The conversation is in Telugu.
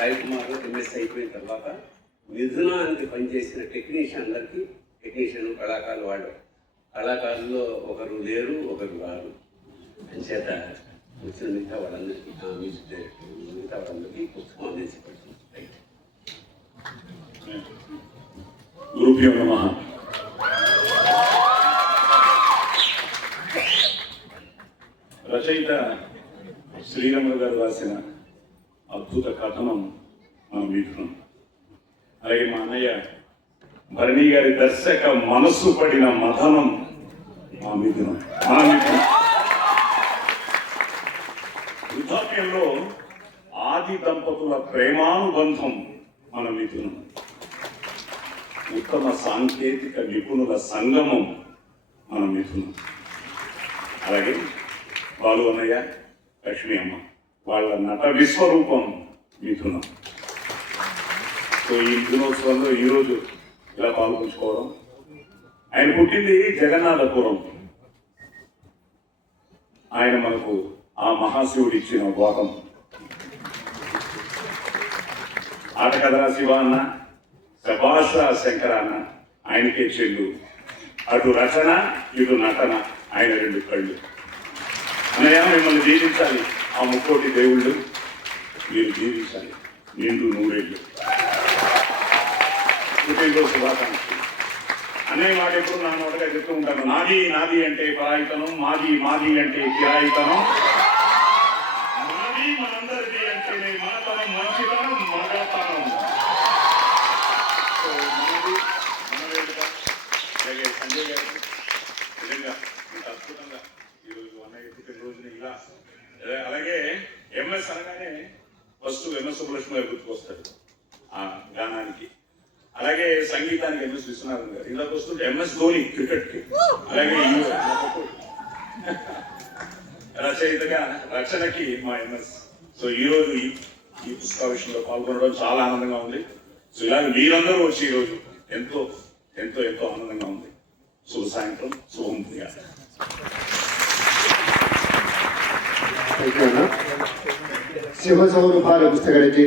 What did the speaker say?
సాయి కుమార్ ఎంఎస్ అయిపోయిన తర్వాత మిథునానికి పనిచేసిన టెక్నీషియన్ కళాకారులు వాళ్ళు కళాకారుల్లో ఒకరు లేరు ఒకరు రారు అంచేత వచ్చిన మిగతా వాళ్ళందరికీ మ్యూజిక్ డైరెక్టర్ మిగతా వాళ్ళందరికీ పుస్తకం అందించబడుతుంది. రైట్. గురుభ్యో నమః. రచయిత శ్రీరమణ గారు రాసిన అద్భుత కథనం మనం వింటున్నాం. అలాగే మా అన్నయ్య భరణి గారి దర్శక మనస్సు పడిన మథనం మా మిథునం. వృద్ధాప్యంలో ఆది దంపతుల ప్రేమానుబంధం మన మిథునం. ఉత్తమ సాంకేతిక నిపుణుల సంగమం మన మిథునం. అలాగే బాలు అన్నయ్య, లక్ష్మీ అమ్మ వాళ్ళ నట విశ్వరూపం మిథునం. సో ఈ మిథునోత్సవంలో ఈరోజు ఇలా పాల్గొంచుకోవడం. ఆయన పుట్టింది జగన్నాథపురం. ఆయన మనకు ఆ మహాశివుడు ఇచ్చిన వాదం. ఆటకథరా శివ అన్న, శభాష శంకర అన్న ఆయనకే చెల్లు. అటు రచన ఇటు నటన ఆయన రెండు కళ్ళు. అన్నయ్య మిమ్మల్ని దీవించాలి ఆ ముక్కోటి దేవుళ్ళు, మీరు దీవించాలి నిండు నూరేళ్ళు. పుట్టినరోజు శుభాకాంక్షలు. అన్నయ్య మాట ఎప్పుడు నా నోటగా చెప్తూ ఉంటాను. నాది నాది అంటే పరాయితనం, మాది మాది అంటే కిరాయితనం, మాది మనందరిది అంటే మనతనం, మంచితనం, మగతనం. అలాగే సంజయ్ గారు నిజంగా ఇంత అద్భుతంగా ఈరోజు అన్నయ్య పుట్టినరోజుని ఇలా. అలాగే ఎంఎస్ అనగానే ఫస్ట్ ఎంఎస్ సుబ్బలక్ష్మి గారు గుర్తుకొస్తారు ఆ గానానికి. అలాగే సంగీతానికి ఎంఎస్ విశ్వనాథన్ గారు. ఇలా వస్తుంటే ఎంఎస్ ధోని క్రికెట్కి. అలాగే రచయితగా రచనకి మా ఎంఎస్. సో ఈరోజు ఈ పుస్తకావిషయంలో పాల్గొనడం చాలా ఆనందంగా ఉంది. సో ఇలాగ మీరందరూ వచ్చి ఈరోజు ఎంతో ఎంతో ఎంతో ఆనందంగా ఉంది. శుభ సాయంత్రం, శుభం. శివ సౌరభాల పుస్తకాలకి